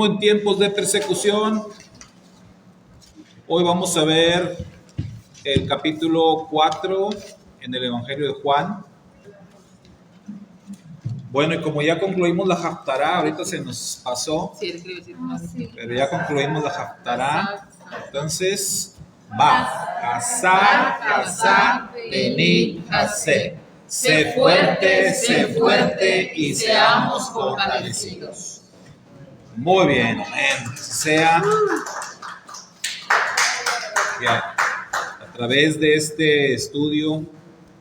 mismo en tiempos de persecución. Hoy vamos a ver el capítulo 4 en el Evangelio de Juan. Bueno, y como ya concluimos la Haftará, ahorita se nos pasó, pero ya concluimos la Haftará. Entonces, va. Hazar, venid, hacé. Sé fuerte y seamos fortalecidos. Muy bien, amén. Sea que a través de este estudio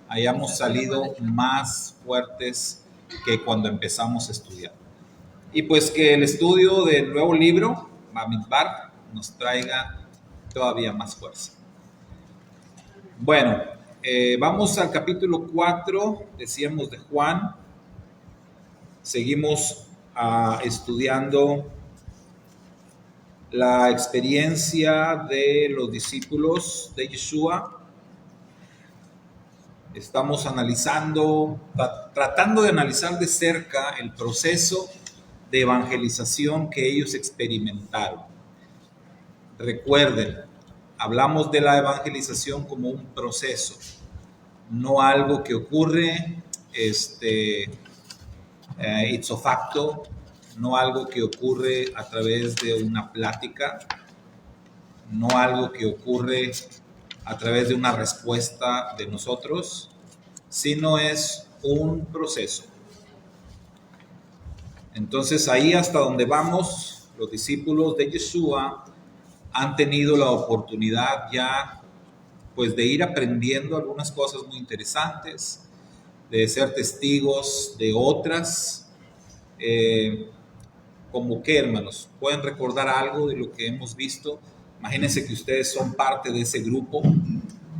hayamos salido más fuertes que cuando empezamos a estudiar. Y pues que el estudio del nuevo libro, Bamidbar, nos traiga todavía más fuerza. Bueno, vamos al capítulo 4, decíamos, de Juan. Seguimos estudiando la experiencia de los discípulos de Yeshua. Estamos analizando, tratando de analizar de cerca el proceso de evangelización que ellos experimentaron. Recuerden, hablamos de la evangelización como un proceso, no algo que ocurre ipso facto, no algo que ocurre a través de una plática, no algo que ocurre a través de una respuesta de nosotros, sino es un proceso. Entonces ahí hasta donde vamos, los discípulos de Yeshua han tenido la oportunidad ya pues de ir aprendiendo algunas cosas muy interesantes, de ser testigos de otras. ¿Cómo qué, hermanos? ¿Pueden recordar algo de lo que hemos visto? Imagínense que ustedes son parte de ese grupo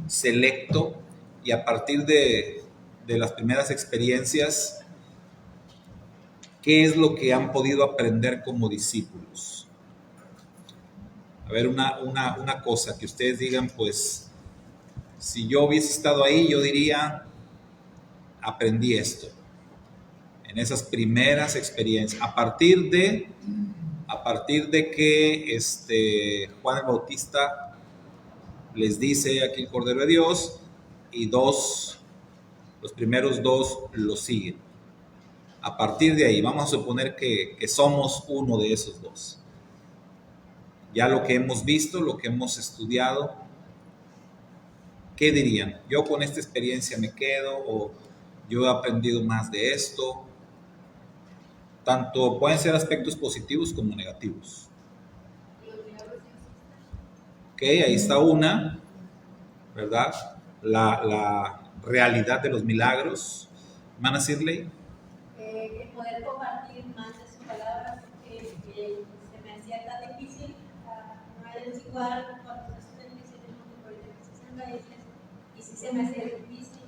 selecto y a partir de las primeras experiencias, ¿qué es lo que han podido aprender como discípulos? A ver, una cosa que ustedes digan, pues, si yo hubiese estado ahí, yo diría, aprendí esto. En esas primeras experiencias, a partir de que Juan el Bautista les dice aquí el Cordero de Dios y los primeros dos lo siguen. A partir de ahí, vamos a suponer que somos uno de esos dos. Ya lo que hemos visto, lo que hemos estudiado, ¿qué dirían? Yo con esta experiencia me quedo, o yo he aprendido más de esto. Tanto pueden ser aspectos positivos como negativos. Ok, ahí está una, ¿verdad? La realidad de los milagros. Hermana Sidley. El poder compartir más de sus palabras, que se me hacía tan difícil. No es igual cuando se hacen difíciles, ahorita que se hacen raíces, y sí se me hacía difícil.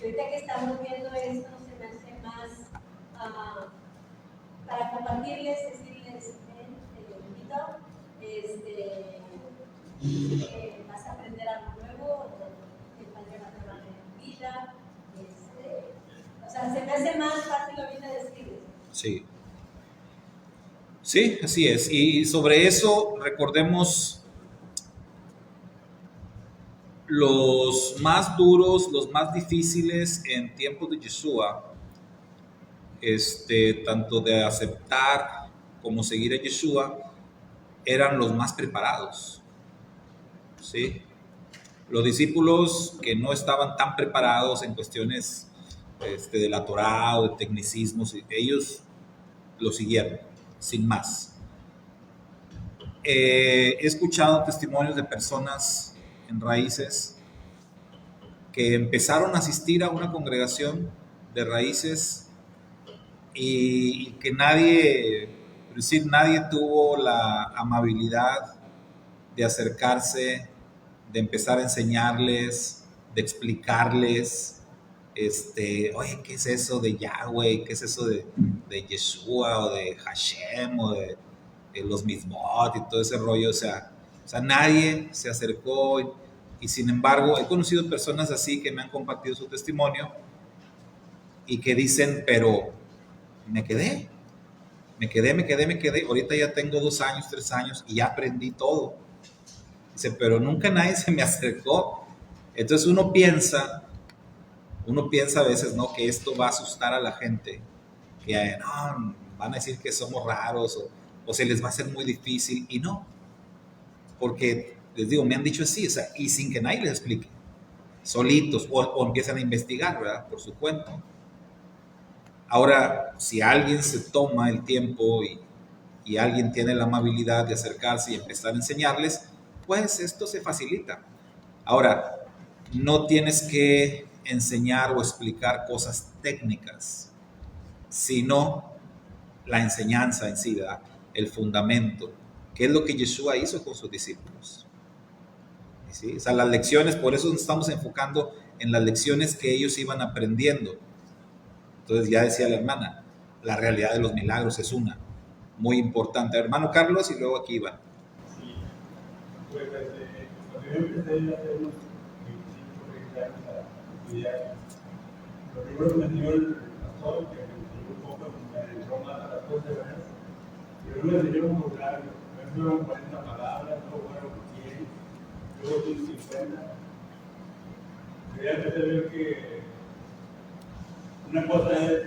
Y ahorita que estamos viendo esto, se me hace más para compartirles, decirles, te invito, vas a aprender algo nuevo, el Padre va a trabajar en tu vida. O sea, se me hace más fácil ahorita decirles. Sí. Sí, así es. Y sobre eso recordemos los más duros, los más difíciles en tiempos de Yeshua, tanto de aceptar como seguir a Yeshua, eran los más preparados. ¿Sí? Los discípulos que no estaban tan preparados en cuestiones de la Torá o de tecnicismos, ellos lo siguieron, sin más. He escuchado testimonios de personas en Raíces que empezaron a asistir a una congregación de Raíces y que nadie tuvo la amabilidad de acercarse, de empezar a enseñarles, de explicarles, oye, ¿qué es eso de Yahweh? ¿Qué es eso de Yeshua o de Hashem o de los Mitzvot y todo ese rollo? O sea, nadie se acercó y sin embargo he conocido personas así que me han compartido su testimonio y que dicen, pero me quedé. ahorita ya tengo 2 años, 3 años y ya aprendí todo. Dice, pero nunca nadie se me acercó. Entonces uno piensa a veces, ¿no? Que esto va a asustar a la gente, que no, van a decir que somos raros o se les va a hacer muy difícil, y no, porque les digo, me han dicho así, o sea, y sin que nadie les explique, solitos, o empiezan a investigar, ¿verdad? Por su cuenta. Ahora, si alguien se toma el tiempo y alguien tiene la amabilidad de acercarse y empezar a enseñarles, pues esto se facilita. Ahora, no tienes que enseñar o explicar cosas técnicas, sino la enseñanza en sí, ¿verdad? El fundamento, que es lo que Yeshua hizo con sus discípulos. ¿Sí? O sea, las lecciones, por eso nos estamos enfocando en las lecciones que ellos iban aprendiendo. Entonces ya decía la hermana, la realidad de los milagros es una, muy importante. Hermano Carlos y luego aquí Iván. Sí, pues cuando yo empecé hace unos 25, 30 años a estudiar, lo primero que me enseñó el pastor, que me enseñó un poco, me entró más a las cosas, ¿verdad? Pero no me enseñó un vocabulario, me fueron 40 palabras, luego fueron 100, luego 150. Yo empecé a ver que una cosa es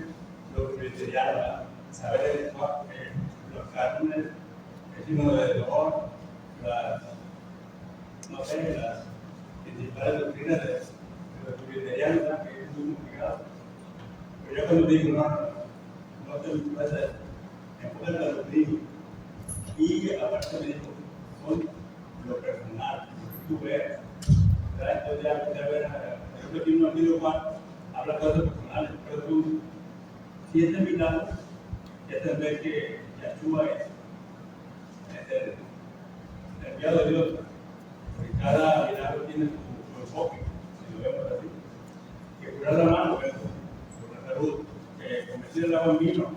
lo que se llama saber los cánones, el signo de dolor, las principales doctrinas de los presbiterianos, que es muy complicado. Pero yo cuando digo, no te puedes enfocarte en la doctrina. Y aparte me dijo, son lo personal, lo que tú ves. Entonces ya empecé a ver, yo que tiene un amigo Juan, habla cosas personales, pero tú, si es de milagro, ya te ves que Yahshua es el enviado de Dios, porque cada milagro tiene su enfoque, si lo vemos así. Que curar la mano, sobre la salud, que convertir el agua en vino,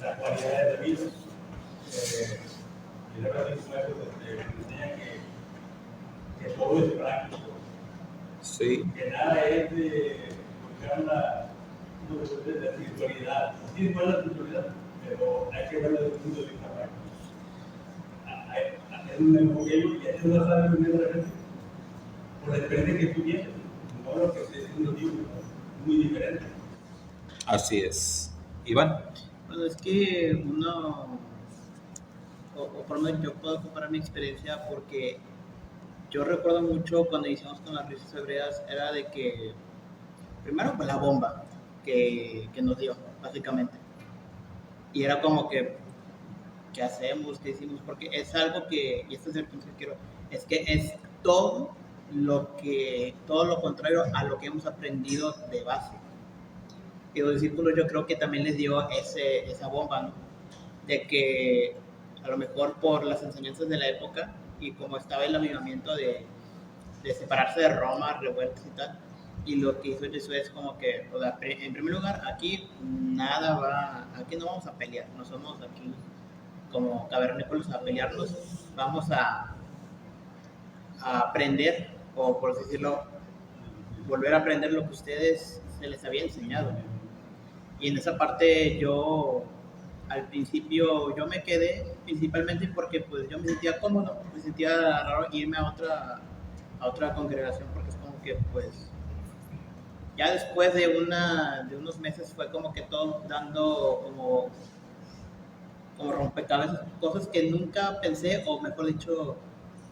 las cualidades de vino, y la verdad es que me enseñan que todo es práctico. Sí. Que nada es de buscar la espiritualidad. Sí, es buena la espiritualidad, pero hay que verlo desde el punto de vista práctico. Hacer un enfoque y eso lo sabe muy bien la gente. Por la experiencia que tú tienes, no lo que estoy diciendo libro, muy diferente. Así es. Iván. Bueno, es que uno, o por lo menos yo puedo comparar mi experiencia porque yo recuerdo mucho cuando iniciamos con las raíces hebreas, era de que, primero pues la bomba que nos dio, básicamente. Y era como que, ¿qué hacemos? ¿Qué hicimos? Porque es algo que, y este es el punto que quiero, es que es todo lo contrario a lo que hemos aprendido de base. Y los discípulos yo creo que también les dio esa bomba, ¿no? De que a lo mejor por las enseñanzas de la época y como estaba el avivamiento de separarse de Roma, revueltas y tal, y lo que hizo Jesús es como que, o sea, en primer lugar, aquí aquí no vamos a pelear, no somos aquí como cavernícolas a pelearnos, vamos a aprender, o por así decirlo, volver a aprender lo que ustedes se les había enseñado. Y en esa parte yo, al principio, yo me quedé principalmente porque pues yo me sentía cómodo, me sentía raro irme a otra congregación porque es como que pues ya después de unos meses fue como que todo dando como rompecabezas, cosas que nunca pensé, o mejor dicho,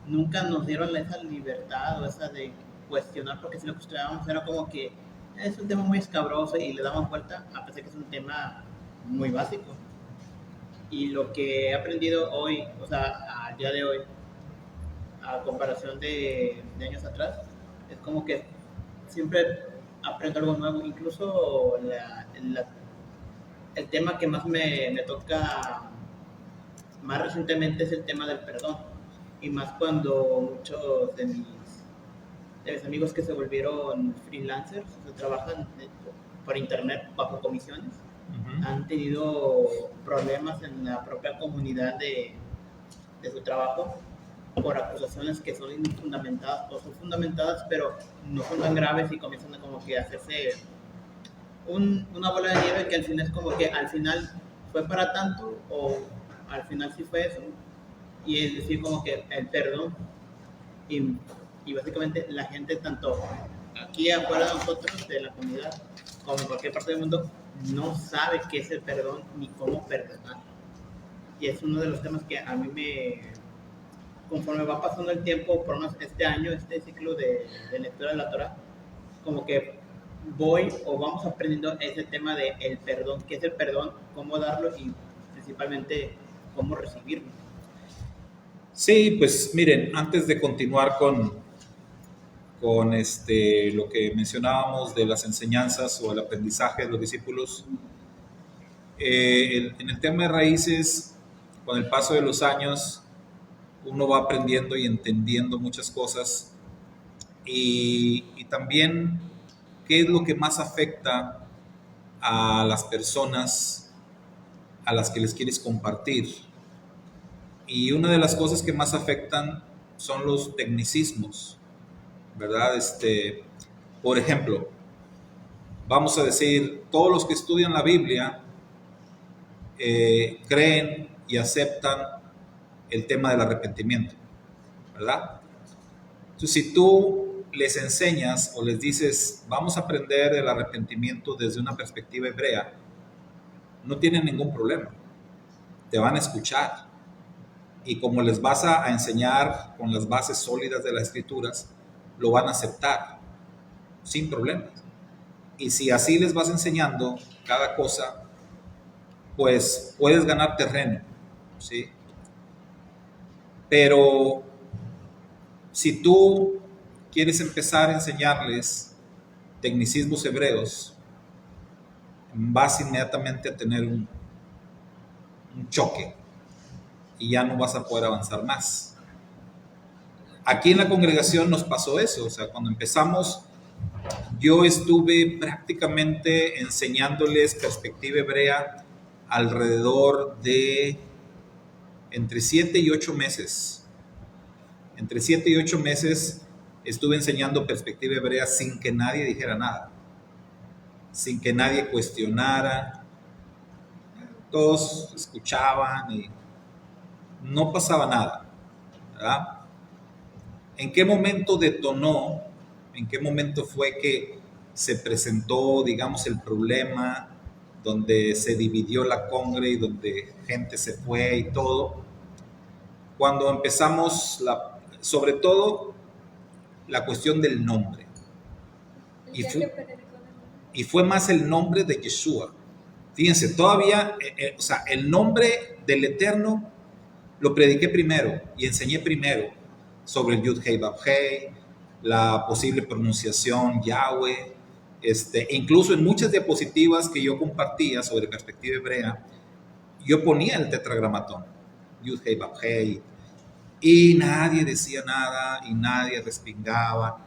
nunca nos dieron esa libertad o esa de cuestionar, porque si lo cuestionábamos era como que es un tema muy escabroso y le damos vuelta, a pesar que es un tema muy básico. Y lo que he aprendido hoy, o sea, al día de hoy, a comparación de años atrás, es como que siempre aprendo algo nuevo, incluso el tema que más me toca más recientemente es el tema del perdón, y más cuando muchos de mis amigos que se volvieron freelancers, o sea, trabajan por internet bajo comisiones, han tenido problemas en la propia comunidad de su trabajo por acusaciones que son infundamentadas o son fundamentadas pero no son tan graves y comienzan a como que hacerse una bola de nieve que al final es como que al final fue para tanto o al final sí fue eso. Y es decir, como que el perdón y, y básicamente la gente, tanto aquí afuera de nosotros, de la comunidad, como en cualquier parte del mundo, no sabe qué es el perdón ni cómo perdonar. Y es uno de los temas que a mí conforme va pasando el tiempo, por lo menos este año, este ciclo de lectura de la Torah, como que vamos aprendiendo ese tema de el perdón, qué es el perdón, cómo darlo y principalmente cómo recibirlo. Sí, pues miren, antes de continuar con lo que mencionábamos de las enseñanzas o el aprendizaje de los discípulos, en el tema de raíces, con el paso de los años, uno va aprendiendo y entendiendo muchas cosas y también qué es lo que más afecta a las personas a las que les quieres compartir. Y una de las cosas que más afectan son los tecnicismos, ¿verdad? Por ejemplo, vamos a decir, todos los que estudian la Biblia creen y aceptan el tema del arrepentimiento, ¿verdad? Entonces, si tú les enseñas o les dices, vamos a aprender el arrepentimiento desde una perspectiva hebrea, no tienen ningún problema, te van a escuchar. Y como les vas a enseñar con las bases sólidas de las escrituras, lo van a aceptar sin problemas. Y si así les vas enseñando cada cosa, pues puedes ganar terreno, ¿sí? Pero si tú quieres empezar a enseñarles tecnicismos hebreos, vas inmediatamente a tener un choque y ya no vas a poder avanzar más. Aquí en la congregación nos pasó eso, o sea, cuando empezamos, yo estuve prácticamente enseñándoles perspectiva hebrea alrededor de entre 7 y 8 meses. Entre 7 y 8 meses estuve enseñando perspectiva hebrea sin que nadie dijera nada, sin que nadie cuestionara. Todos escuchaban y no pasaba nada, ¿verdad? ¿En qué momento detonó? ¿En qué momento fue que se presentó, digamos, el problema donde se dividió la congre y donde gente se fue y todo? Cuando empezamos, sobre todo, la cuestión del nombre. Y fue más el nombre de Yeshua. Fíjense, todavía, o sea, el nombre del Eterno lo prediqué primero y enseñé primero sobre el Yud Hei Vav Hei, la posible pronunciación Yahweh, incluso en muchas diapositivas que yo compartía sobre perspectiva hebrea, yo ponía el tetragramatón, Yud Hei Vav Hei, y nadie decía nada y nadie respingaba.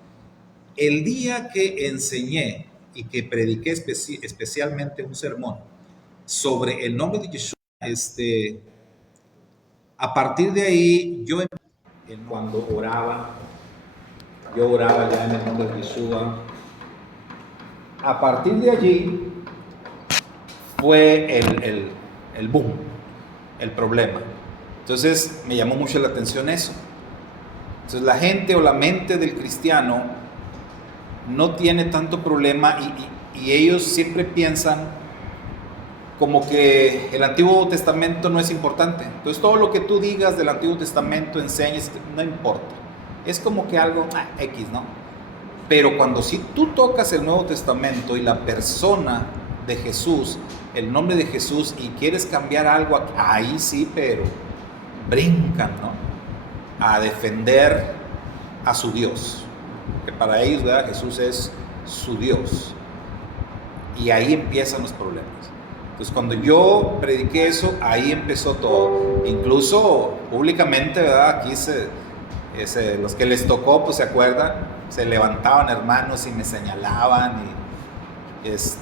El día que enseñé y que prediqué especialmente un sermón sobre el nombre de Yeshua, a partir de ahí, cuando oraba, yo oraba ya en el nombre de Yeshua. A partir de allí fue el boom, el problema. Entonces me llamó mucho la atención eso. Entonces la gente o la mente del cristiano no tiene tanto problema y ellos siempre piensan como que el Antiguo Testamento no es importante. Entonces todo lo que tú digas del Antiguo Testamento, enseñes, no importa. Es como que algo X, ¿no? Pero cuando si tú tocas el Nuevo Testamento y la persona de Jesús, el nombre de Jesús, y quieres cambiar algo, ahí sí, pero brincan, ¿no? A defender a su Dios. Que para ellos, ¿verdad? Jesús es su Dios. Y ahí empiezan los problemas. Entonces, cuando yo prediqué eso, ahí empezó todo. Incluso públicamente, ¿verdad? Aquí los que les tocó, pues se acuerdan, se levantaban hermanos y me señalaban. Y es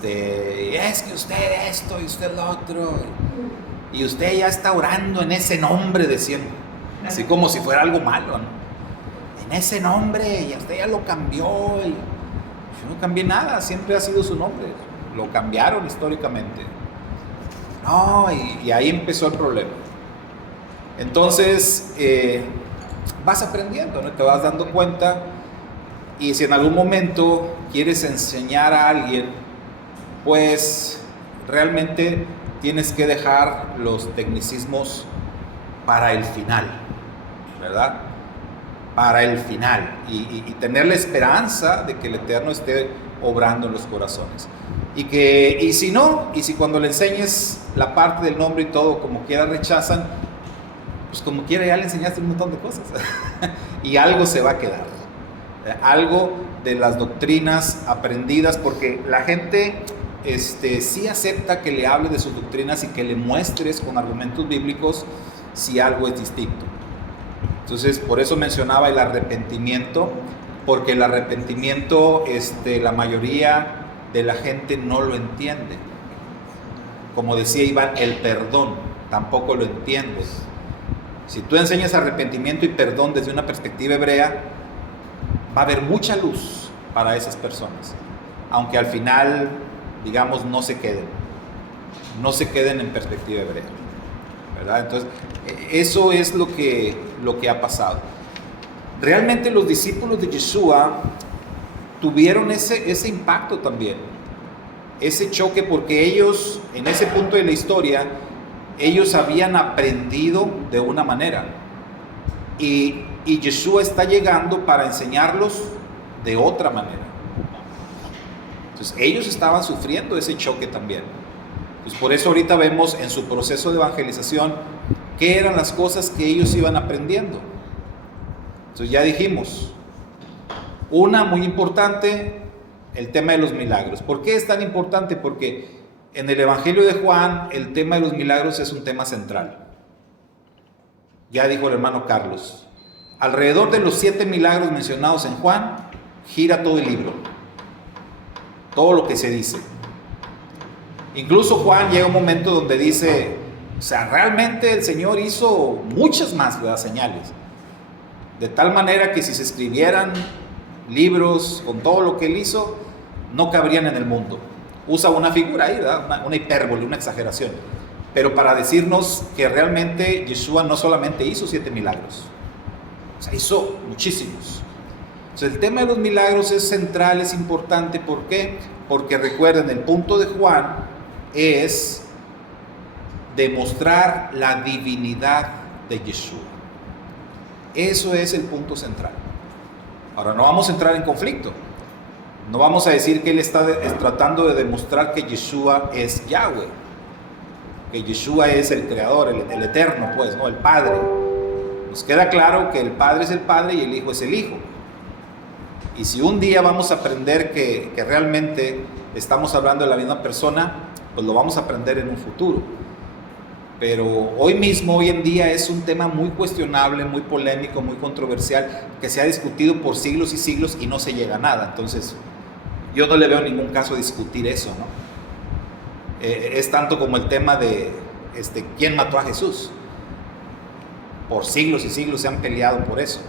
que usted esto y usted lo otro. Y usted ya está orando en ese nombre, decían. Así como si fuera algo malo, ¿no? En ese nombre, y usted ya lo cambió. Y yo no cambié nada, siempre ha sido su nombre. Lo cambiaron históricamente. No, y ahí empezó el problema. Entonces, vas aprendiendo, ¿no? Te vas dando cuenta, y si en algún momento quieres enseñar a alguien, pues realmente tienes que dejar los tecnicismos para el final, ¿verdad? Para el final, y tener la esperanza de que el Eterno esté obrando en los corazones. Y si cuando le enseñes la parte del nombre y todo, como quiera rechazan, pues como quiera ya le enseñaste un montón de cosas y algo se va a quedar, algo de las doctrinas aprendidas, porque la gente sí acepta que le hable de sus doctrinas y que le muestres con argumentos bíblicos si algo es distinto. Entonces, por eso mencionaba el arrepentimiento, porque el arrepentimiento, la mayoría de la gente no lo entiende. Como decía Iván, el perdón tampoco lo entiendes. Si tú enseñas arrepentimiento y perdón desde una perspectiva hebrea, va a haber mucha luz para esas personas, aunque al final, digamos, no se queden en perspectiva hebrea, ¿verdad? Entonces, eso es lo que ha pasado. Realmente los discípulos de Yeshua tuvieron ese impacto también, ese choque, porque ellos, en ese punto de la historia, ellos habían aprendido de una manera, y Yeshua está llegando para enseñarlos de otra manera. Entonces ellos estaban sufriendo ese choque también. Pues por eso ahorita vemos en su proceso de evangelización qué eran las cosas que ellos iban aprendiendo. Entonces ya dijimos, una muy importante, el tema de los milagros. ¿Por qué es tan importante? Porque en el Evangelio de Juan el tema de los milagros es un tema central. Ya dijo el hermano Carlos, alrededor de los 7 milagros mencionados en Juan gira todo el libro, todo lo que se dice. Incluso Juan llega un momento donde dice, o sea, realmente el Señor hizo muchas más, ¿verdad?, señales, de tal manera que si se escribieran libros con todo lo que Él hizo, no cabrían en el mundo. Usa una figura ahí, ¿verdad?, una hipérbole, una exageración, pero para decirnos que realmente Yeshua no solamente hizo 7 milagros, o sea, hizo muchísimos. Entonces el tema de los milagros es central, es importante. ¿Por qué? Porque recuerden, el punto de Juan es demostrar la divinidad de Yeshua. Eso es el punto central. Ahora, no vamos a entrar en conflicto. No vamos a decir que él está tratando de demostrar que Yeshua es Yahweh, que Yeshua es el creador, el eterno, pues, ¿no?, el Padre. Nos queda claro que el Padre es el Padre y el Hijo es el Hijo. Y si un día vamos a aprender que realmente estamos hablando de la misma persona, pues lo vamos a aprender en un futuro. Pero hoy mismo, hoy en día, es un tema muy cuestionable, muy polémico, muy controversial, que se ha discutido por siglos y siglos y no se llega a nada. Entonces, yo no le veo ningún caso a discutir eso, ¿no? Es tanto como el tema de quién mató a Jesús. Por siglos y siglos se han peleado por eso.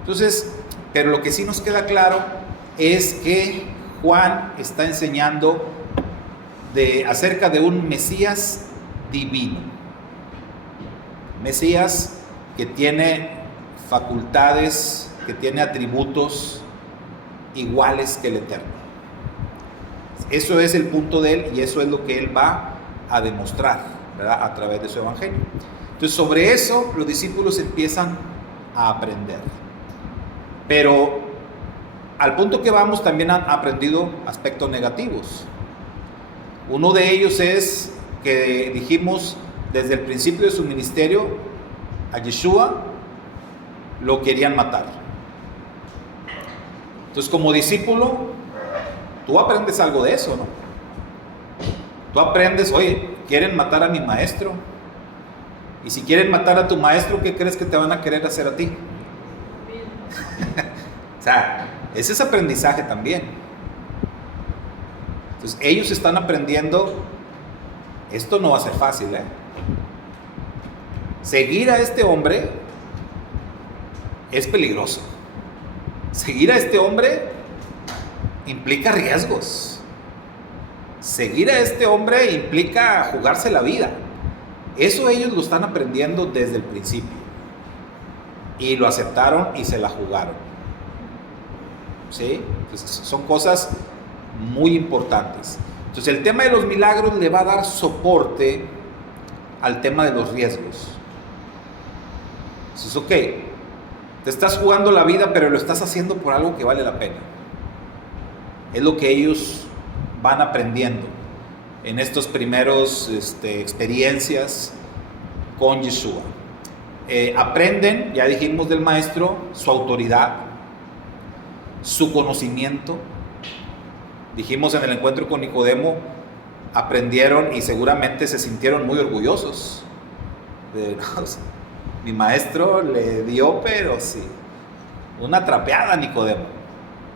Entonces, pero lo que sí nos queda claro es que Juan está enseñando acerca de un Mesías divino. Mesías que tiene facultades, que tiene atributos iguales que el Eterno. Eso es el punto de él y eso es lo que él va a demostrar, ¿verdad?, a través de su evangelio. Entonces, sobre eso los discípulos empiezan a aprender. Pero al punto que vamos también han aprendido aspectos negativos. Uno de ellos es que dijimos desde el principio de su ministerio, a Yeshua lo querían matar. Entonces, como discípulo, tú aprendes algo de eso, ¿no? Tú aprendes, oye, quieren matar a mi maestro. Y si quieren matar a tu maestro, ¿qué crees que te van a querer hacer a ti? O sea, ese es aprendizaje también. Entonces, ellos están aprendiendo. Esto no va a ser fácil, ¿eh? Seguir a este hombre es peligroso. Seguir a este hombre implica riesgos. seguir a este hombre implica jugarse la vida. Eso ellos lo están aprendiendo desde el principio. Y lo aceptaron y se la jugaron. ¿Sí? Entonces, son cosas muy importantes. Entonces, el tema de los milagros le va a dar soporte al tema de los riesgos. Entonces, ok, te estás jugando la vida, pero lo estás haciendo por algo que vale la pena. Es lo que ellos van aprendiendo en estos primeros experiencias con Yeshua. Aprenden, ya dijimos del maestro, su autoridad, su conocimiento. Dijimos en el encuentro con Nicodemo, aprendieron y seguramente se sintieron muy orgullosos. Mi maestro le dio, pero sí, una trapeada a Nicodemo.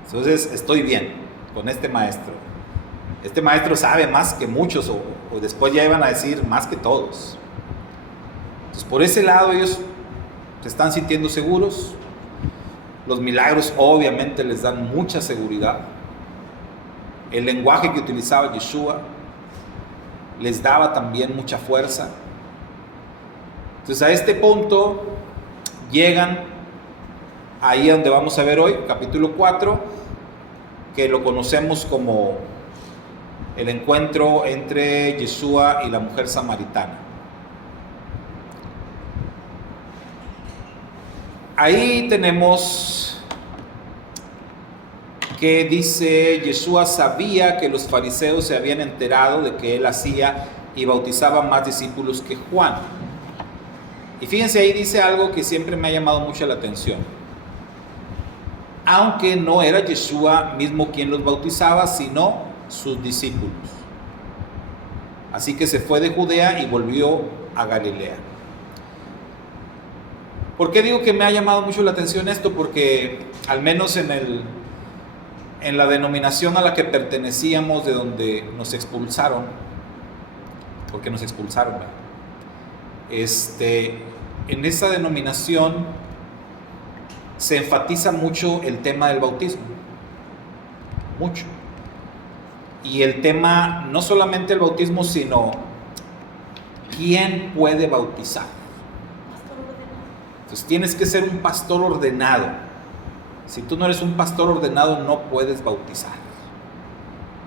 Entonces estoy bien con este maestro. Este maestro sabe más que muchos, o después ya iban a decir más que todos. Entonces, por ese lado ellos se están sintiendo seguros. Los milagros obviamente les dan mucha seguridad. El lenguaje que utilizaba Yeshua les daba también mucha fuerza. Entonces, a este punto llegan ahí donde vamos a ver hoy, capítulo 4, que lo conocemos como el encuentro entre Yeshua y la mujer samaritana. Ahí tenemos que dice, Yeshua sabía que los fariseos se habían enterado de que él hacía y bautizaba más discípulos que Juan. Y fíjense, ahí dice algo que siempre me ha llamado mucho la atención. Aunque no era Yeshua mismo quien los bautizaba, sino sus discípulos. Así que se fue de Judea y volvió a Galilea. ¿Por qué digo que me ha llamado mucho la atención esto? Porque al menos en la denominación a la que pertenecíamos, de donde nos expulsaron, porque nos expulsaron, ¿verdad? En esa denominación se enfatiza mucho el tema del bautismo, mucho. Y el tema, no solamente el bautismo, sino quién puede bautizar. Entonces tienes que ser un pastor ordenado. Si tú no eres un pastor ordenado, no puedes bautizar.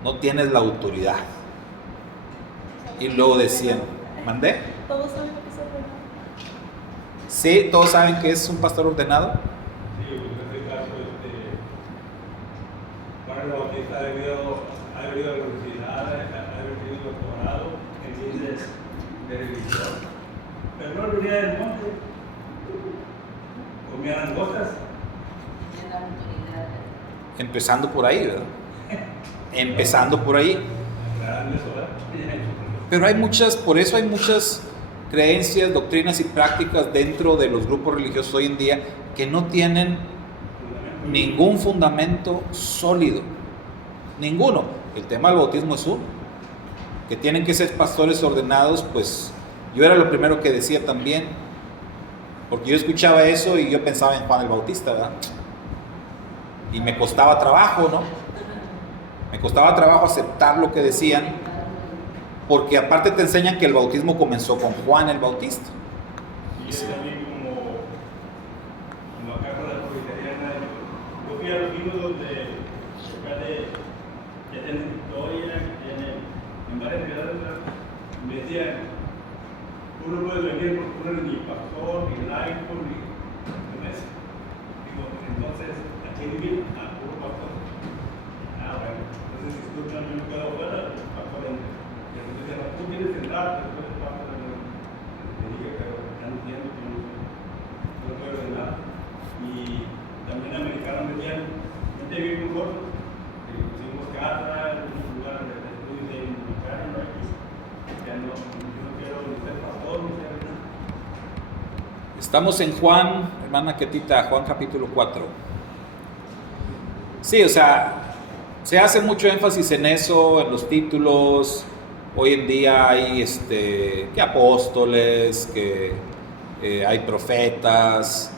No tienes la autoridad. Y luego decían, ¿mandé? Todos saben lo que es ordenado. Sí, todos saben que es un pastor ordenado. Sí, en este caso, Juan el Bautista ha debido a la universidad, ha recibido doctorado en ciencias de religión. Pero no venía del monte, comía langostas. Empezando por ahí, ¿verdad? Empezando por ahí. Pero hay muchas, por eso hay muchas creencias, doctrinas y prácticas dentro de los grupos religiosos hoy en día que no tienen ningún fundamento sólido. Ninguno. El tema del bautismo es uno. Que tienen que ser pastores ordenados, pues yo era lo primero que decía también. Porque yo escuchaba eso y yo pensaba en Juan el Bautista, ¿verdad? Y me costaba trabajo, ¿no? Me costaba trabajo aceptar lo que decían, porque aparte te enseñan que el bautismo comenzó con Juan el Bautista. Y yo también como acá con la presbiteriana, yo fui a los libros donde acá ya tienen historia, en varias ciudades, me decían, uno puede venir porque uno no es ni pastor, ni laico, ni eso. Digo, entonces, ¿a quién vivir? A puro pastor. Bueno, entonces si tú no me quedo fuera, pastor entra. Y entonces decían, tú tienes que entrar, después de pastor entra. Le dije, pero ya no entiendo que no puedo ver nada. Y también americanos me decían, vente a vivir con nosotros. Pusimos casa, un lugar de estudio de americano, ¿no? Ya no quiero ni ser pastor, ni ser nada. Estamos en Juan, hermana Ketita, Juan capítulo 4. Sí, o sea, se hace mucho énfasis en eso, en los títulos. Hoy en día hay que apóstoles, que hay profetas,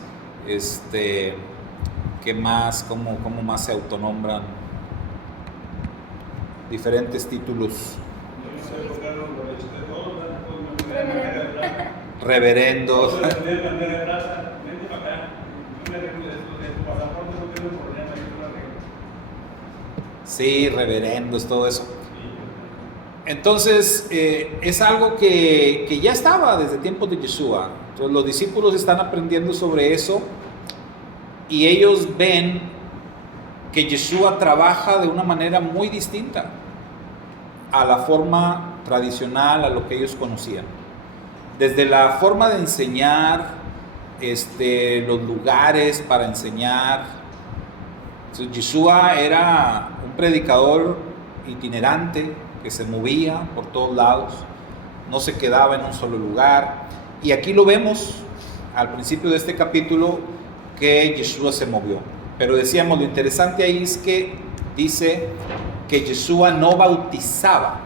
¿qué más? ¿Cómo más se autonombran? diferentes títulos. Reverendos. Sí, reverendos, todo eso. Entonces, es algo que ya estaba desde tiempos de Yeshua. Entonces, los discípulos están aprendiendo sobre eso y ellos ven que Yeshua trabaja de una manera muy distinta a la forma tradicional, a lo que ellos conocían. Desde la forma de enseñar, los lugares para enseñar. Entonces, Yeshua era un predicador itinerante que se movía por todos lados, no se quedaba en un solo lugar. Y aquí lo vemos al principio de este capítulo que Yeshua se movió. Pero decíamos, lo interesante ahí es que dice que Yeshua no bautizaba.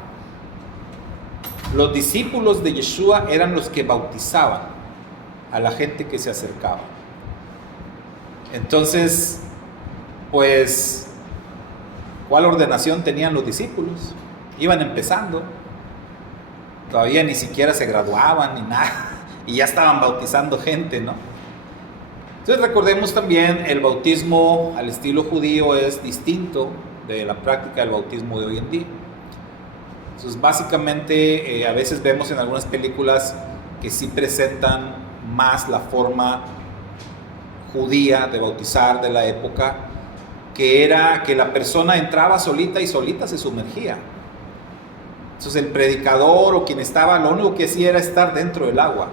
Los discípulos de Yeshua eran los que bautizaban a la gente que se acercaba. Entonces, pues, ¿cuál ordenación tenían los discípulos? Iban empezando, todavía ni siquiera se graduaban ni nada, y ya estaban bautizando gente, ¿no? Entonces recordemos también, el bautismo al estilo judío es distinto de la práctica del bautismo de hoy en día. Entonces básicamente a veces vemos en algunas películas que sí presentan más la forma judía de bautizar de la época, que era que la persona entraba solita y solita se sumergía. Entonces el predicador o quien estaba, lo único que hacía era estar dentro del agua.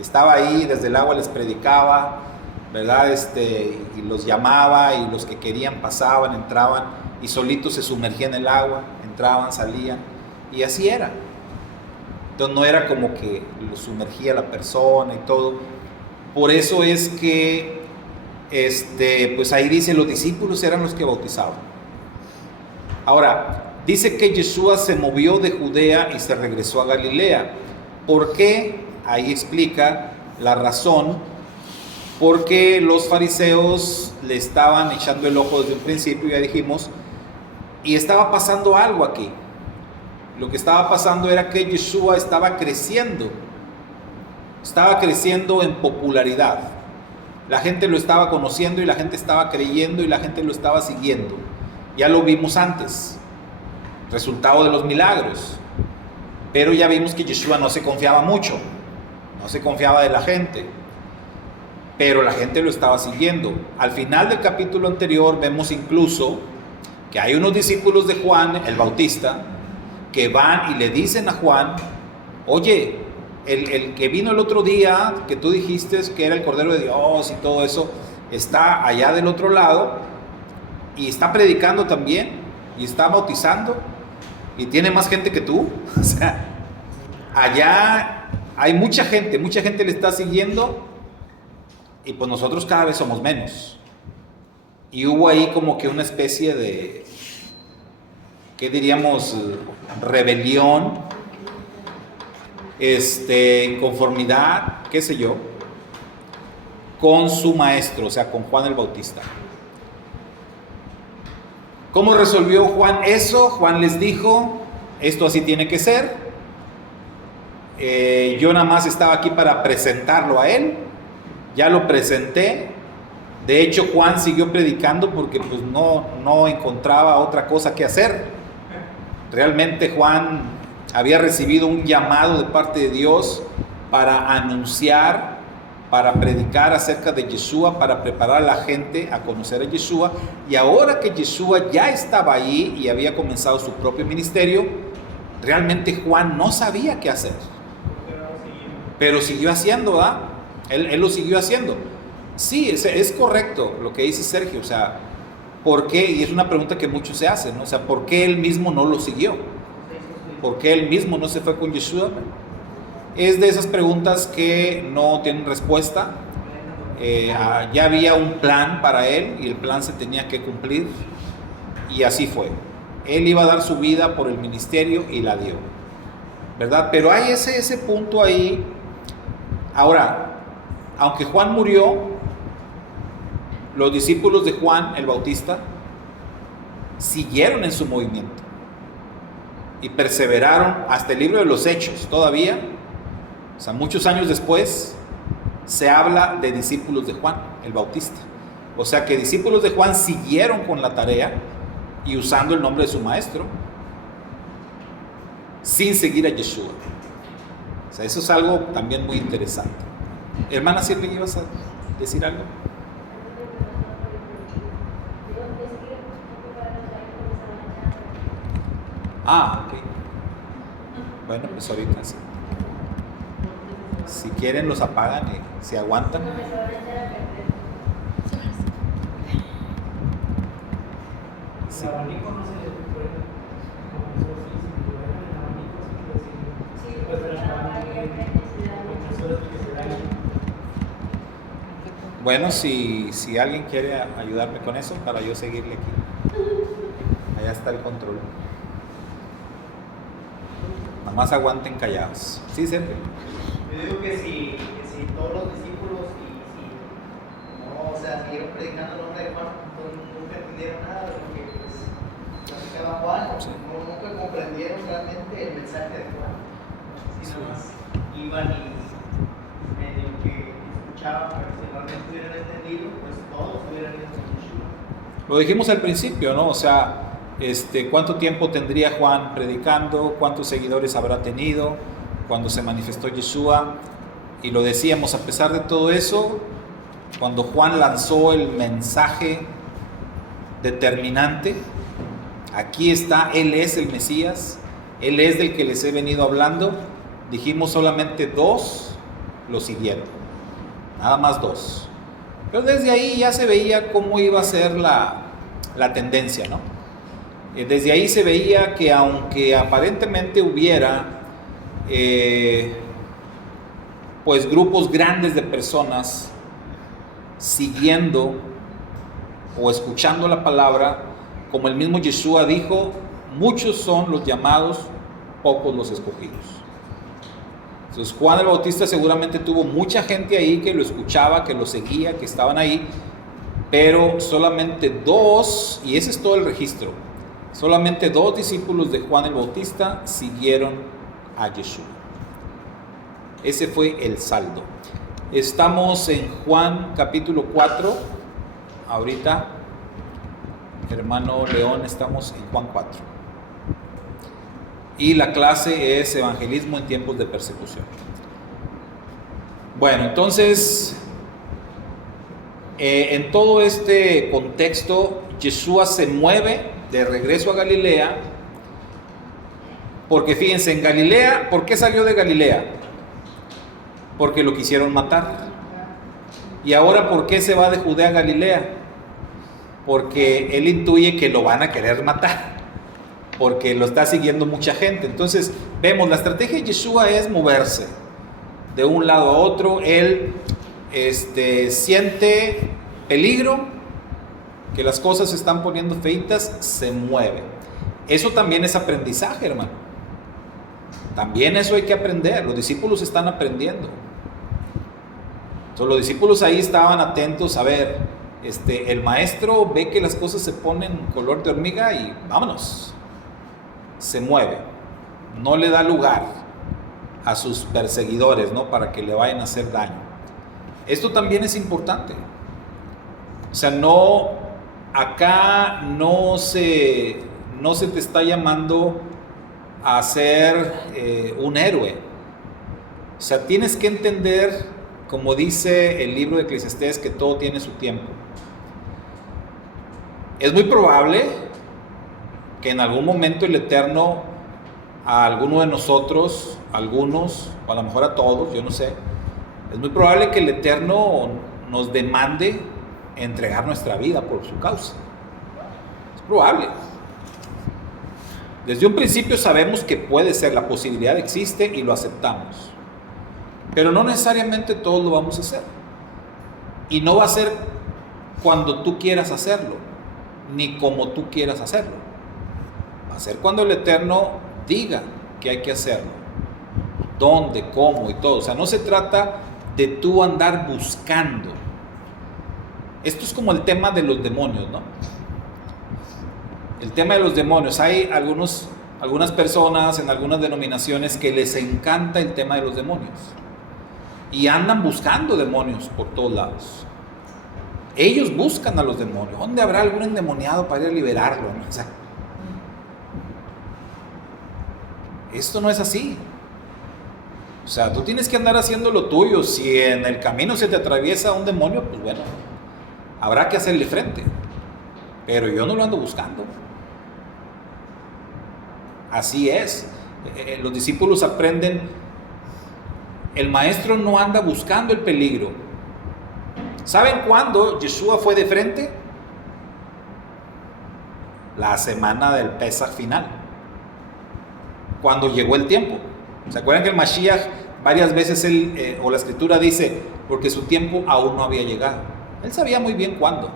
Estaba ahí, desde el agua les predicaba, ¿verdad? Y los llamaba, y los que querían pasaban, entraban, y solitos se sumergían en el agua, entraban, salían, y así era. Entonces no era como que lo sumergía la persona y todo. Por eso es que, pues ahí dice, los discípulos eran los que bautizaban. Ahora, dice que Yeshua se movió de Judea y se regresó a Galilea. ¿Por qué? Ahí explica la razón. Porque los fariseos le estaban echando el ojo desde un principio, ya dijimos, y estaba pasando algo aquí. Lo que estaba pasando era que Yeshua estaba creciendo en popularidad. La gente lo estaba conociendo y la gente estaba creyendo y la gente lo estaba siguiendo. Ya lo vimos antes, resultado de los milagros. Pero ya vimos que Yeshua no se confiaba mucho, no se confiaba de la gente, pero la gente lo estaba siguiendo. Al final del capítulo anterior vemos incluso que hay unos discípulos de Juan el Bautista que van y le dicen a Juan: oye, el que vino el otro día, que tú dijiste que era el Cordero de Dios y todo eso, está allá del otro lado y está predicando también y está bautizando y tiene más gente que tú. O sea, allá hay mucha gente le está siguiendo, y pues nosotros cada vez somos menos. Y hubo ahí como que una especie de, ¿qué diríamos? Rebelión, inconformidad, qué sé yo, con su maestro, o sea, con Juan el Bautista. ¿Cómo resolvió Juan eso? Juan les dijo: esto así tiene que ser. Yo nada más estaba aquí para presentarlo a él. Ya lo presenté. De hecho, Juan siguió predicando porque pues no encontraba otra cosa que hacer. Realmente Juan había recibido un llamado de parte de Dios para anunciar, para predicar acerca de Yeshua, para preparar a la gente a conocer a Yeshua. Y ahora que Yeshua ya estaba ahí y había comenzado su propio ministerio, realmente Juan no sabía qué hacer. Pero siguió haciendo, ¿verdad? Él lo siguió haciendo. Sí, es correcto lo que dice Sergio. O sea, ¿por qué? Y es una pregunta que muchos se hacen, ¿no? O sea, ¿por qué él mismo no lo siguió? ¿Por qué él mismo no se fue con Yeshua? Es de esas preguntas que no tienen respuesta. Ya había un plan para él y el plan se tenía que cumplir, y así fue. Él iba a dar su vida por el ministerio y la dio, ¿verdad? Pero hay ese punto ahí. Ahora, aunque Juan murió, los discípulos de Juan el Bautista siguieron en su movimiento. y perseveraron hasta el libro de los Hechos todavía, o sea, muchos años después, se habla de discípulos de Juan el Bautista. O sea que discípulos de Juan siguieron con la tarea y usando el nombre de su maestro, sin seguir a Yeshua. O sea, eso es algo también muy interesante. Hermana Silvia, ¿ibas a decir algo? Ah, ok. Bueno, pues ahorita sí. Si quieren los apagan y se aguantan. Sí. El abanico no se puede, como eso sí, si lo dejan en el abanico, sí puede ser. Bueno, si alguien quiere ayudarme con eso para yo seguirle aquí. Allá está el control. Nada más aguanten callados. Sí, Sergio. Yo digo que si todos los discípulos siguieron predicando el nombre de Juan, nunca entendieron nada de lo que platicaba Juan, Sí. nunca comprendieron realmente el mensaje de Juan, sino más iban y medio que escuchaban, pero si realmente hubieran entendido, pues todos hubieran ido con Yeshua. Lo dijimos al principio, ¿no? O sea, ¿cuánto tiempo tendría Juan predicando? ¿Cuántos seguidores habrá tenido cuando se manifestó Yeshua? Y lo decíamos, a pesar de todo eso, cuando Juan lanzó el mensaje determinante, aquí está, Él es el Mesías, Él es del que les he venido hablando, dijimos solamente 2 lo siguieron, nada más 2. Pero desde ahí ya se veía cómo iba a ser la tendencia, ¿no? Desde ahí se veía que aunque aparentemente hubiera pues grupos grandes de personas siguiendo o escuchando la palabra, como el mismo Yeshua dijo, muchos son los llamados, pocos los escogidos. Entonces Juan el Bautista seguramente tuvo mucha gente ahí que lo escuchaba, que lo seguía, que estaban ahí, pero solamente 2, y ese es todo el registro, solamente 2 discípulos de Juan el Bautista siguieron a Yeshua. Ese fue el saldo. Estamos en Juan capítulo 4, ahorita, hermano León, estamos en Juan 4. Y la clase es evangelismo en tiempos de persecución. Bueno, entonces, en todo este contexto, Yeshua se mueve de regreso a Galilea, porque fíjense, en Galilea, ¿por qué salió de Galilea? Porque lo quisieron matar. Y ahora, ¿por qué se va de Judea a Galilea? Porque él intuye que lo van a querer matar, porque lo está siguiendo mucha gente. Entonces, vemos, la estrategia de Yeshua es moverse de un lado a otro. Él siente peligro, que las cosas se están poniendo feitas, se mueve. Eso también es aprendizaje, hermano. También eso hay que aprender. Los discípulos están aprendiendo. Entonces, los discípulos ahí estaban atentos a ver, el maestro ve que las cosas se ponen color de hormiga y vámonos. Se mueve. No le da lugar a sus perseguidores, ¿no? Para que le vayan a hacer daño. Esto también es importante. O sea, acá no se te está llamando a ser un héroe. O sea, tienes que entender, como dice el libro de Eclesiastés, que todo tiene su tiempo. Es muy probable que en algún momento el Eterno a alguno de nosotros, algunos, o a lo mejor a todos, yo no sé, es muy probable que el Eterno nos demande entregar nuestra vida por su causa. Es probable. Desde un principio sabemos que puede ser, la posibilidad existe y lo aceptamos. Pero no necesariamente todos lo vamos a hacer. Y no va a ser cuando tú quieras hacerlo, ni como tú quieras hacerlo. Va a ser cuando el Eterno diga que hay que hacerlo. Dónde, cómo y todo. O sea, no se trata de tú andar buscando. Esto es como el tema de los demonios, ¿no? El tema de los demonios. Hay algunos algunas personas en algunas denominaciones que les encanta el tema de los demonios y andan buscando demonios por todos lados. Ellos buscan a los demonios. ¿Dónde habrá algún endemoniado para ir a liberarlo? O sea, esto no es así. O sea, tú tienes que andar haciendo lo tuyo. Si en el camino se te atraviesa un demonio, pues bueno, habrá que hacerle frente. Pero yo no lo ando buscando. Así es. Los discípulos aprenden. El maestro no anda buscando el peligro. ¿Saben cuándo Yeshua fue de frente? La semana del Pesaj final. Cuando llegó el tiempo. ¿Se acuerdan que el Mashiach varias veces o la escritura dice, porque su tiempo aún no había llegado? Él sabía muy bien cuándo.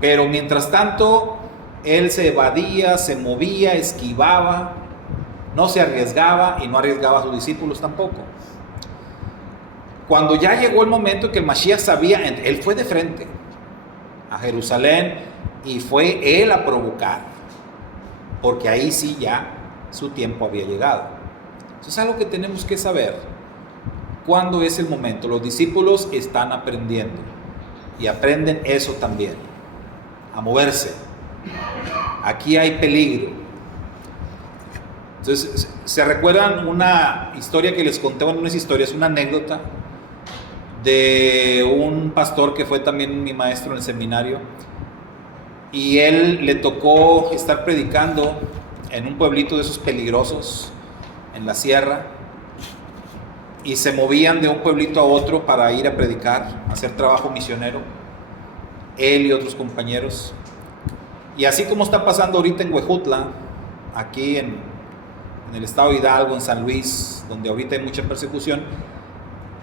Pero mientras tanto, él se evadía, se movía, esquivaba, no se arriesgaba y no arriesgaba a sus discípulos tampoco. Cuando ya llegó el momento en que el Mashiach sabía, él fue de frente a Jerusalén y fue él a provocar, porque ahí sí ya su tiempo había llegado. Eso es algo que tenemos que saber. ¿Cuándo es el momento? Los discípulos están aprendiendo y aprenden eso también, a moverse. Aquí hay peligro. Entonces, ¿se recuerdan una historia que les conté? Bueno, no es historia, es una anécdota de un pastor que fue también mi maestro en el seminario, y él le tocó estar predicando en un pueblito de esos peligrosos en la sierra, y se movían de un pueblito a otro para ir a predicar, a hacer trabajo misionero, él y otros compañeros. Y así como está pasando ahorita en Huejutla, aquí en el estado de Hidalgo, en San Luis, donde ahorita hay mucha persecución,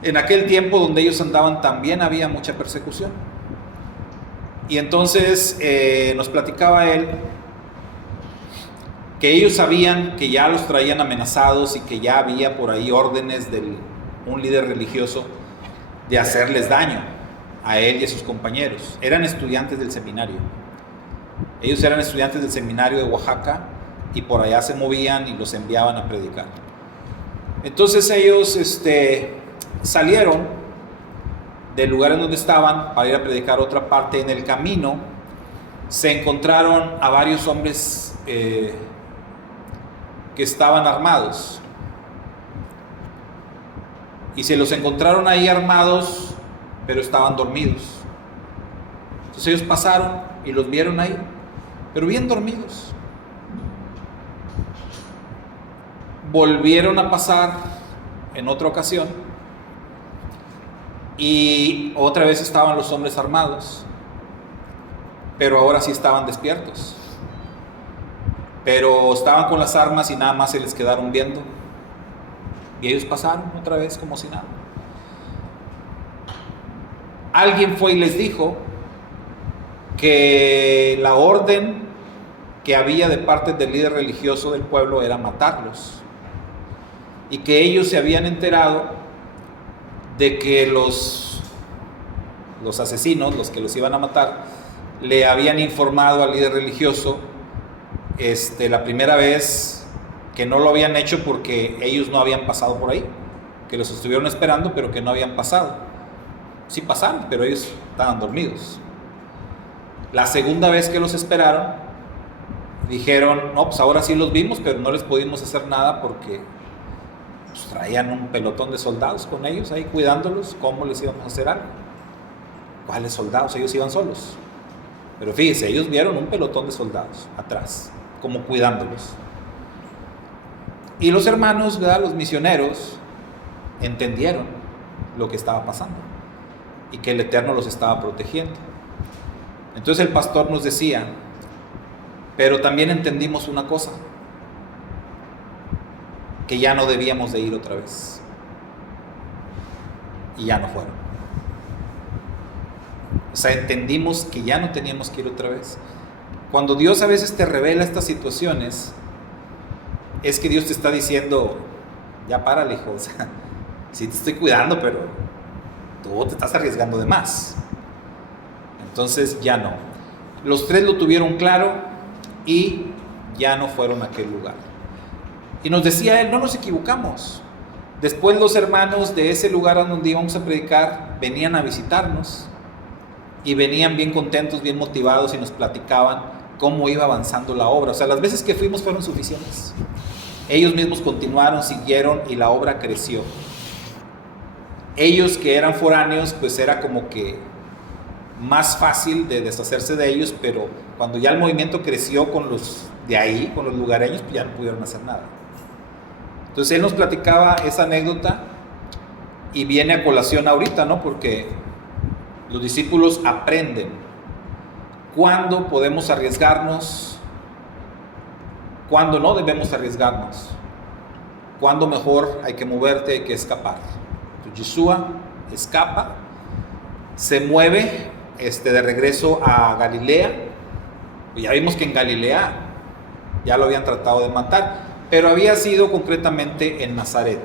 en aquel tiempo donde ellos andaban también había mucha persecución. Y entonces nos platicaba él que ellos sabían que ya los traían amenazados y que ya había por ahí órdenes de un líder religioso de hacerles daño a él y a sus compañeros. Eran estudiantes del seminario. Ellos eran estudiantes del seminario de Oaxaca y por allá se movían y los enviaban a predicar. Entonces ellos salieron del lugar en donde estaban para ir a predicar a otra parte. En el camino se encontraron a varios hombres que estaban armados, y se los encontraron ahí armados, pero estaban dormidos. Entonces ellos pasaron y los vieron ahí, pero bien dormidos. Volvieron a pasar en otra ocasión y otra vez estaban los hombres armados, pero ahora sí estaban despiertos, pero estaban con las armas y nada más se les quedaron viendo, y ellos pasaron otra vez como si nada. Alguien fue y les dijo que la orden que había de parte del líder religioso del pueblo era matarlos, y que ellos se habían enterado de que los asesinos, los que los iban a matar, le habían informado al líder religioso la primera vez que no lo habían hecho porque ellos no habían pasado por ahí, que los estuvieron esperando pero que no habían pasado. Sí pasaron, pero ellos estaban dormidos. La segunda vez que los esperaron, dijeron, no, pues ahora sí los vimos, pero no les pudimos hacer nada porque pues traían un pelotón de soldados con ellos ahí cuidándolos. ¿Cómo les íbamos a hacer algo? ¿Cuáles soldados? Ellos iban solos. Pero fíjense, ellos vieron un pelotón de soldados atrás, como cuidándolos. Y los hermanos, ¿verdad?, los misioneros, entendieron lo que estaba pasando y que el Eterno los estaba protegiendo. Entonces el pastor nos decía, pero también entendimos una cosa, que ya no debíamos de ir otra vez. Y ya no fueron. O sea, entendimos que ya no teníamos que ir otra vez. Cuando Dios a veces te revela estas situaciones, es que Dios te está diciendo, ya párale, hijo. O sea, sí te estoy cuidando, pero tú te estás arriesgando de más. Entonces ya no. Los tres lo tuvieron claro y ya no fueron a aquel lugar. Y nos decía él, no nos equivocamos. Después los hermanos de ese lugar a donde íbamos a predicar venían a visitarnos y venían bien contentos, bien motivados y nos platicaban cómo iba avanzando la obra. O sea, las veces que fuimos fueron suficientes. Ellos mismos continuaron, siguieron y la obra creció. Ellos que eran foráneos, pues era como que más fácil de deshacerse de ellos, pero cuando ya el movimiento creció con los de ahí, con los lugareños, pues ya no pudieron hacer nada. Entonces él nos platicaba esa anécdota y viene a colación ahorita, ¿no? Porque los discípulos aprenden cuándo podemos arriesgarnos, cuándo no debemos arriesgarnos, cuándo mejor hay que moverte, hay que escapar. Entonces Yeshua escapa, se mueve de regreso a Galilea. Ya vimos que en Galilea ya lo habían tratado de matar, pero había sido concretamente en Nazaret.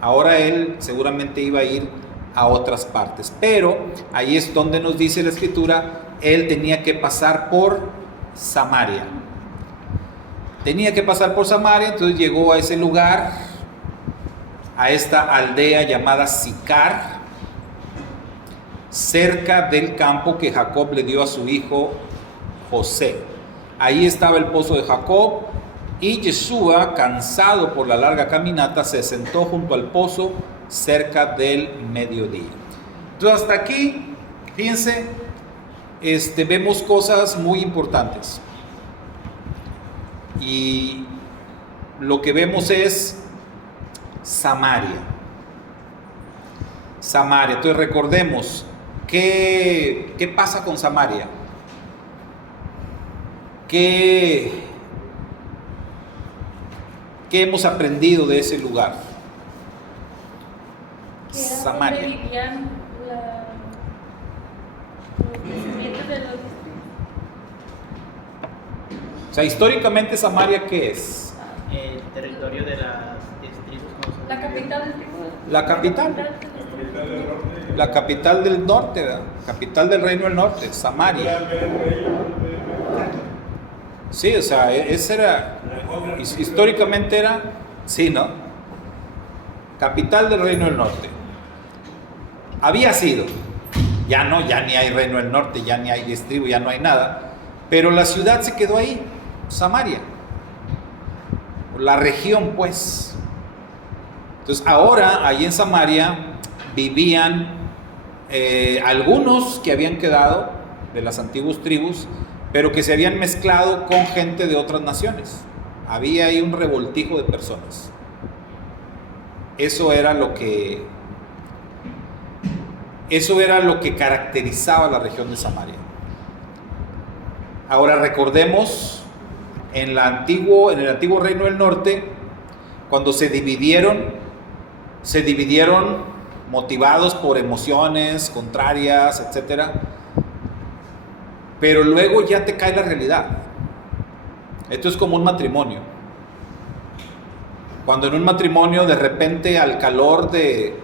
Ahora él seguramente iba a ir a otras partes, pero ahí es donde nos dice la Escritura, él tenía que pasar por Samaria. Tenía que pasar por Samaria, entonces llegó a ese lugar, a esta aldea llamada Sicar, cerca del campo que Jacob le dio a su hijo José. Ahí estaba el pozo de Jacob y Yeshua, cansado por la larga caminata, se sentó junto al pozo cerca del mediodía. Entonces hasta aquí, fíjense, vemos cosas muy importantes. Y lo que vemos es Samaria. Samaria. Entonces recordemos, ¿qué pasa con Samaria? ¿Qué hemos aprendido de ese lugar? Que era Samaria. donde vivían los descendientes de los O sea, históricamente Samaria, ¿qué es? El territorio de las 10 tribus. ¿Cómo se la llama? capital del tribu. La capital. La capital del norte, ¿verdad? Capital del reino del norte, Samaria. Sí, o sea, ese era, históricamente era, sí, ¿no? Capital del reino del norte. Había sido, ya no, ya ni hay reino del norte, ya ni hay 10 tribus, ya no hay nada, pero la ciudad se quedó ahí, Samaria, la región pues. Entonces ahora, ahí en Samaria, vivían algunos que habían quedado de las antiguas tribus, pero que se habían mezclado con gente de otras naciones. Había ahí un revoltijo de personas. Eso era lo que caracterizaba la región de Samaria. Ahora recordemos, en el antiguo reino del norte, cuando se dividieron motivados por emociones contrarias, etcétera. Pero luego ya te cae la realidad. Esto es como un matrimonio. Cuando en un matrimonio de repente al calor de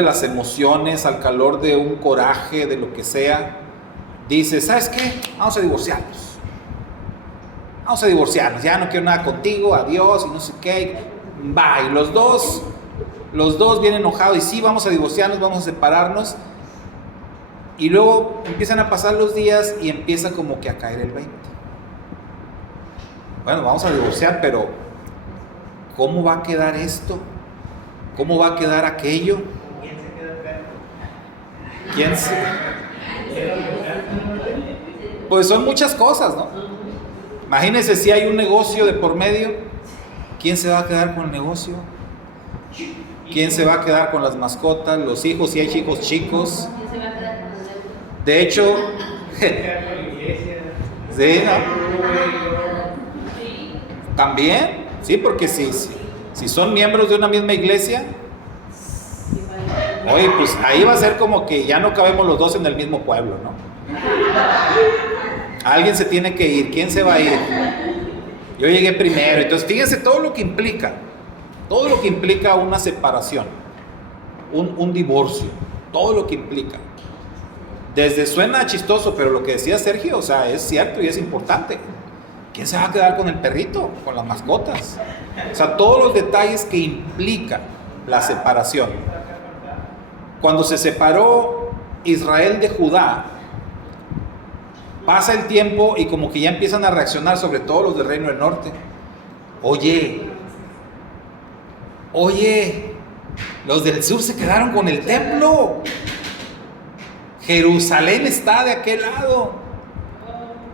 las emociones, al calor de un coraje, de lo que sea, dices, ¿sabes qué? Vamos a divorciarnos. Ya no quiero nada contigo, adiós y no sé qué. Va, y los dos vienen enojados y sí, vamos a divorciarnos, vamos a separarnos. Y luego empiezan a pasar los días y empieza como que a caer el 20. Bueno, vamos a divorciar, pero ¿cómo va a quedar esto? ¿Cómo va a quedar aquello? ¿Quién se queda enfermo? ¿Quién se...? Pues son muchas cosas, ¿no? Imagínense si hay un negocio de por medio, ¿quién se va a quedar con el negocio? ¿Quién se va a quedar con las mascotas, los hijos, si hay hijos chicos? ¿Quién se va a quedar con los deudos? De hecho, sí, ¿no? Sí. También, sí, porque si son miembros de una misma iglesia, oye, pues ahí va a ser como que ya no cabemos los dos en el mismo pueblo, ¿no? Alguien se tiene que ir, ¿quién se va a ir? Yo llegué primero, entonces fíjense todo lo que implica una separación, un divorcio, todo lo que implica. Desde suena chistoso, pero lo que decía Sergio, o sea, es cierto y es importante. ¿quién se va a quedar con el perrito? Con las mascotas. O sea, todos los detalles que implica la separación. Cuando se separó Israel de Judá, pasa el tiempo y como que ya empiezan a reaccionar, sobre todo los del Reino del Norte. Oye, los del sur se quedaron con el templo. Jerusalén está de aquel lado.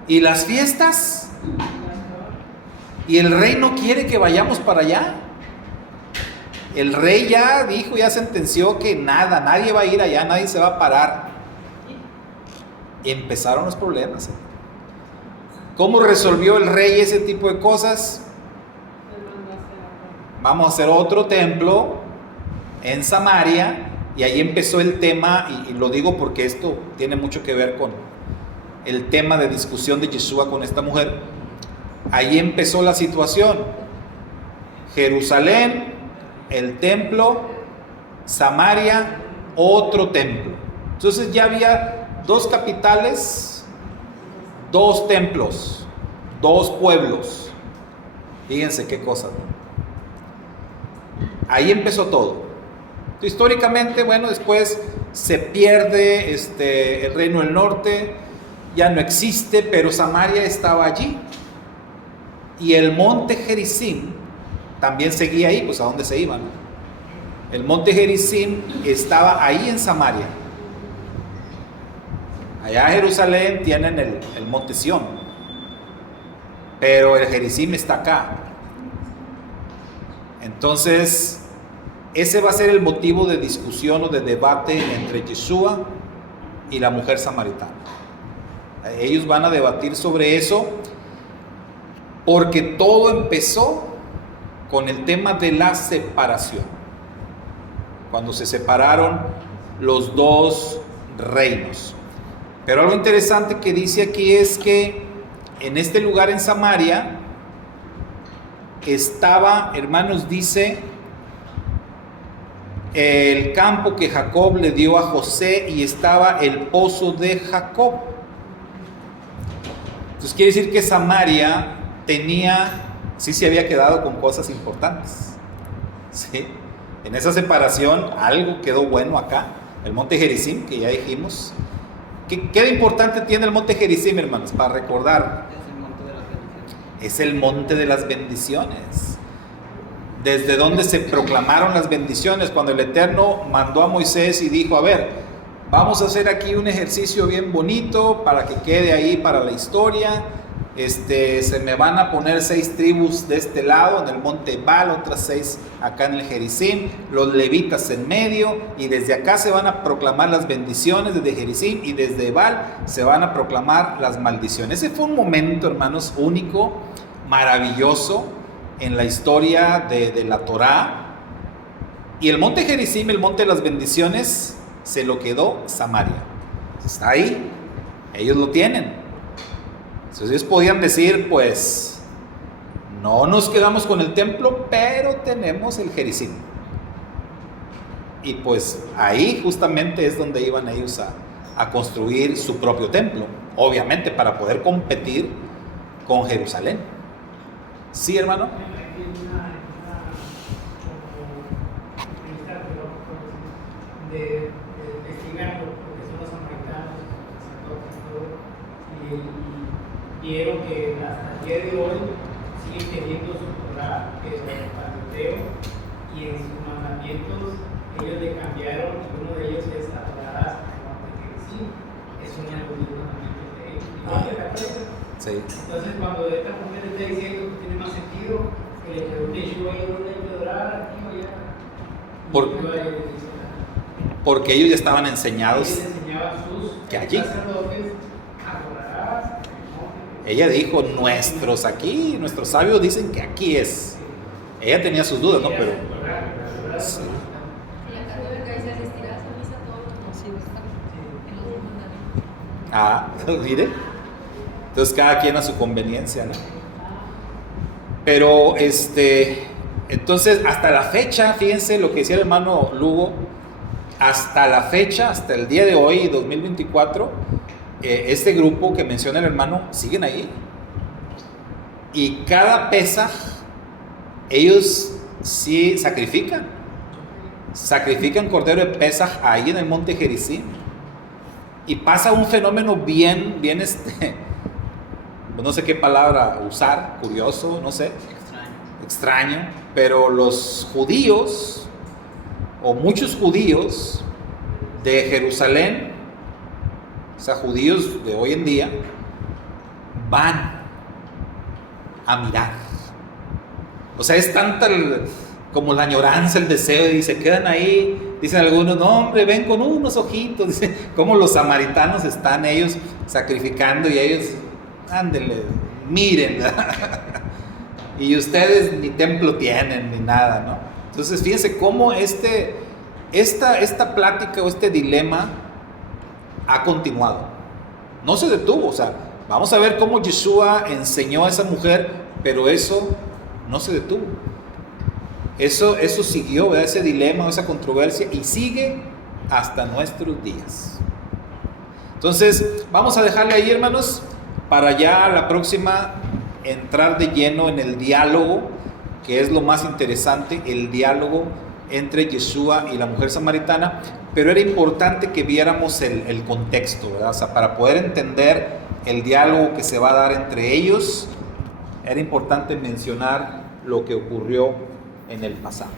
¿Y las fiestas? ¿Y el rey no quiere que vayamos para allá? El rey ya dijo, ya sentenció que nada, nadie va a ir allá, nadie se va a parar. Y empezaron los problemas. ¿Cómo resolvió el rey ese tipo de cosas? Vamos a hacer otro templo en Samaria. Y ahí empezó el tema, y lo digo porque esto tiene mucho que ver con el tema de discusión de Yeshua con esta mujer. Ahí empezó la situación. Jerusalén, el templo, Samaria, otro templo. Entonces ya había 2 capitales, 2 templos, 2 pueblos. Fíjense qué cosa, ¿no? Ahí empezó todo. Históricamente, bueno, después se pierde el Reino del Norte, ya no existe, pero Samaria estaba allí. Y el monte Gerizim también seguía ahí, pues a dónde se iban. El monte Gerizim estaba ahí en Samaria. Allá en Jerusalén tienen el monte Sión, pero el Gerizim está acá. Entonces, ese va a ser el motivo de discusión o de debate entre Yeshua y la mujer samaritana. Ellos van a debatir sobre eso porque todo empezó con el tema de la separación. Cuando se separaron los 2 reinos. Pero algo interesante que dice aquí es que en este lugar en Samaria estaba, hermanos, dice, el campo que Jacob le dio a José y estaba el pozo de Jacob. Entonces quiere decir que Samaria sí se había quedado con cosas importantes. ¿Sí? En esa separación algo quedó bueno acá. El monte Gerizim, que ya dijimos. ¿Qué de importante tiene el monte Gerizim, hermanos? Para recordar. Es el monte de las bendiciones. Desde donde se proclamaron las bendiciones, cuando el Eterno mandó a Moisés y dijo, a ver, vamos a hacer aquí un ejercicio bien bonito para que quede ahí para la historia. Se me van a poner 6 tribus de este lado en el monte Ebal, otras 6 acá en el Gerizim, los levitas en medio, y desde acá se van a proclamar las bendiciones desde Gerizim, y desde Ebal se van a proclamar las maldiciones. Ese fue un momento, hermanos, único, maravilloso en la historia de la Torá. Y el monte Gerizim, el monte de las bendiciones, se lo quedó Samaria. Está ahí, ellos lo tienen. Entonces ellos podían decir, pues, no nos quedamos con el templo, pero tenemos el Gerizim. Y pues ahí justamente es donde iban ellos a construir su propio templo, obviamente para poder competir con Jerusalén. ¿Sí, hermano? De investigar lo que son los samaritanos, los sacerdotes, todo, y vieron que hasta el día de hoy siguen teniendo su Torá, que es el Paloteo, y en sus mandamientos ellos le cambiaron, y uno de ellos es adorarás al monte Gerizim. Es uno de los mandamientos de ellos. Igual que la presa. Sí. Entonces, cuando esta mujer está diciendo que tiene más sentido, que le pregunte yo, ¿dónde hay que adorar? Aquí o allá. Porque ellos ya estaban enseñados que allí. Ella dijo, nuestros sabios dicen que aquí es. Ella tenía sus dudas, ¿no? Pero sí. En la católica dice asistirás a misa todos los días en los mandamientos. Mire. Entonces cada quien a su conveniencia, ¿no? Pero entonces hasta la fecha, fíjense lo que decía el hermano Lugo, hasta la fecha, hasta el día de hoy, 2024, este grupo que menciona el hermano, siguen ahí. y cada Pesaj ellos sí sacrifican cordero de Pesaj ahí en el monte Gerizim, y pasa un fenómeno bien no sé qué palabra usar, curioso, no sé, extraño, pero los judíos, o muchos judíos de Jerusalén, o sea, judíos de hoy en día, van a mirar. O sea, es tanta como la añoranza, el deseo, y se quedan ahí. Dicen algunos, no hombre, ven con unos ojitos. Dicen, como los samaritanos están ellos sacrificando, y ellos, ándenle, miren. Y ustedes ni templo tienen, ni nada, ¿no? Entonces, fíjense cómo esta plática o este dilema ha continuado. No se detuvo, o sea, vamos a ver cómo Yeshua enseñó a esa mujer, pero eso no se detuvo. Eso siguió, ¿verdad? Ese dilema, esa controversia, y sigue hasta nuestros días. Entonces, vamos a dejarle ahí, hermanos, para ya la próxima entrar de lleno en el diálogo, que es lo más interesante, el diálogo entre Yeshua y la mujer samaritana. Pero era importante que viéramos el contexto, ¿verdad? O sea, para poder entender el diálogo que se va a dar entre ellos, era importante mencionar lo que ocurrió en el pasado.